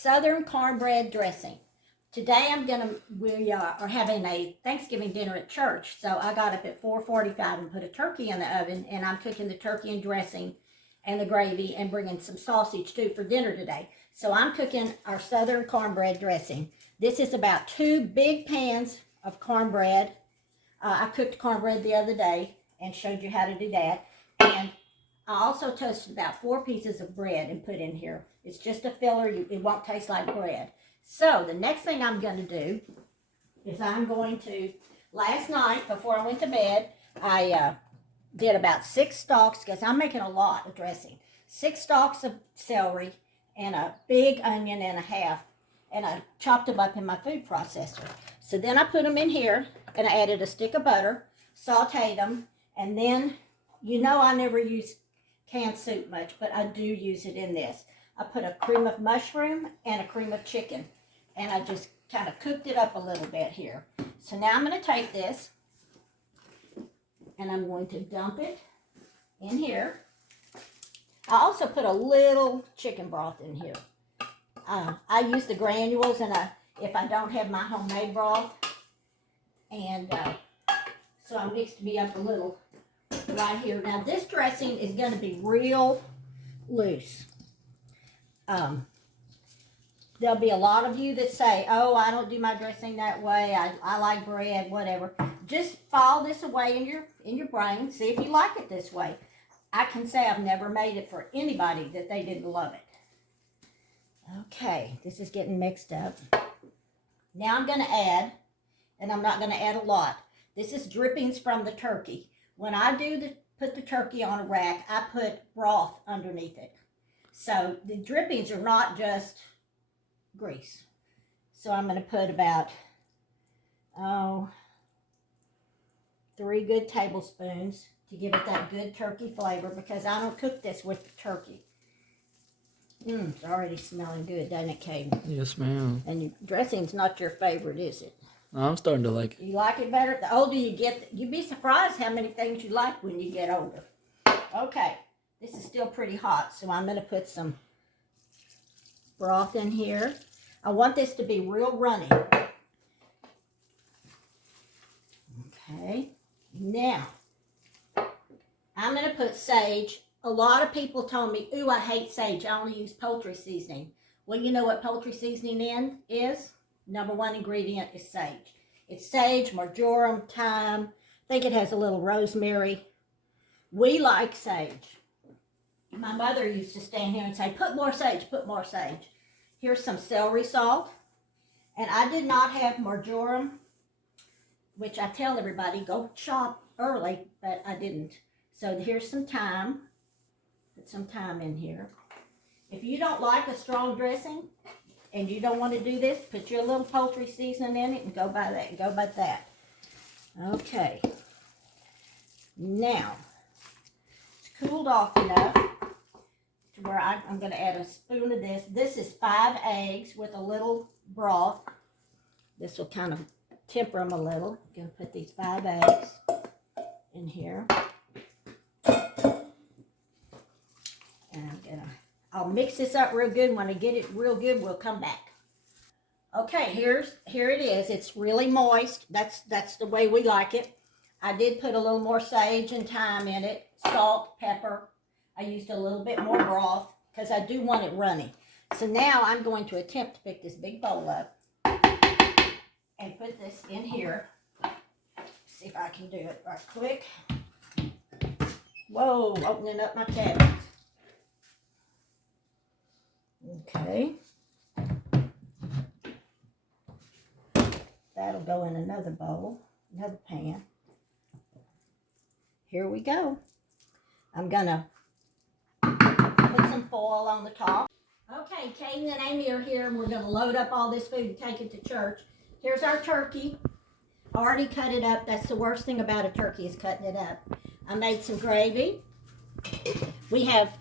Southern Cornbread Dressing. Today we are having a Thanksgiving dinner at church. So I got up at 4:45 and put a turkey in the oven, and I'm cooking the turkey and dressing and the gravy and bringing some sausage too for dinner today. So I'm cooking our Southern Cornbread Dressing. This is about 2 big pans of cornbread. I cooked cornbread the other day and showed you how to do that. And I also toasted about 4 pieces of bread and put in here. It's just a filler. It won't taste like bread. So the next thing I'm going to do is last night before I went to bed, I did about 6 stalks, because I'm making a lot of dressing. 6 stalks of celery and a big onion and a half. And I chopped them up in my food processor. So then I put them in here and I added a stick of butter, sauteed them, and then, I never use canned soup much, but I do use it in this. I put a cream of mushroom and a cream of chicken, and I just kind of cooked it up a little bit here. So now I'm going to take this, and I'm going to dump it in here. I also put a little chicken broth in here. I use the granules, and if I don't have my homemade broth, and so I mixed me up a little right here. Now this dressing is going to be real loose. There'll be a lot of you that say, oh, I don't do my dressing that way. I like bread, whatever. Just file this away in your brain. See if you like it this way. I can say I've never made it for anybody that they didn't love it. Okay, this is getting mixed up. Now I'm going to add, and I'm not going to add a lot. This is drippings from the turkey. When I put the turkey on a rack, I put broth underneath it. So the drippings are not just grease. So I'm going to put about 3 good tablespoons to give it that good turkey flavor, because I don't cook this with the turkey. It's already smelling good, doesn't it, Caden? Yes, ma'am. And your dressing's not your favorite, is it? I'm starting to like it. You like it better? The older you get, you'd be surprised how many things you like when you get older. Okay, this is still pretty hot, so I'm going to put some broth in here. I want this to be real runny. Okay, now I'm going to put sage. A lot of people told me, ooh, I hate sage. I only use poultry seasoning. Well, you know what poultry seasoning is? Number 1 ingredient is sage. It's sage, marjoram, thyme. I think it has a little rosemary. We like sage. My mother used to stand here and say, put more sage, put more sage. Here's some celery salt. And I did not have marjoram, which I tell everybody, go shop early, but I didn't. So here's some thyme. Put some thyme in here. If you don't like a strong dressing and you don't want to do this, put your little poultry seasoning in it and go by that. Okay. Now, it's cooled off enough to where I'm going to add a spoon of this. This is 5 eggs with a little broth. This will kind of temper them a little. I'm going to put these 5 eggs in here. And I'll mix this up real good. When I get it real good, we'll come back. Okay, here it is. It's really moist. That's the way we like it. I did put a little more sage and thyme in it, salt, pepper. I used a little bit more broth because I do want it runny. So now I'm going to attempt to pick this big bowl up and put this in here. See if I can do it right quick. Whoa, opening up my cabinet. Okay. That'll go in another bowl, another pan. Here we go. I'm gonna put some foil on the top. Okay, Caden and Amy are here, and we're gonna load up all this food and take it to church. Here's our turkey. Already cut it up. That's the worst thing about a turkey, is cutting it up. I made some gravy. We have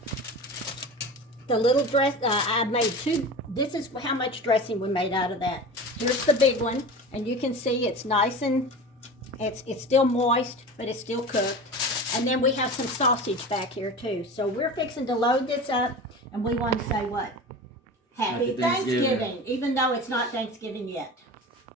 the little dress. I made 2. This is how much dressing we made out of that. Here's the big one, and you can see it's nice and it's still moist, but it's still cooked. And then we have some sausage back here too. So we're fixing to load this up, and we want to say what? Happy Happy Thanksgiving. Thanksgiving, even though it's not Thanksgiving yet.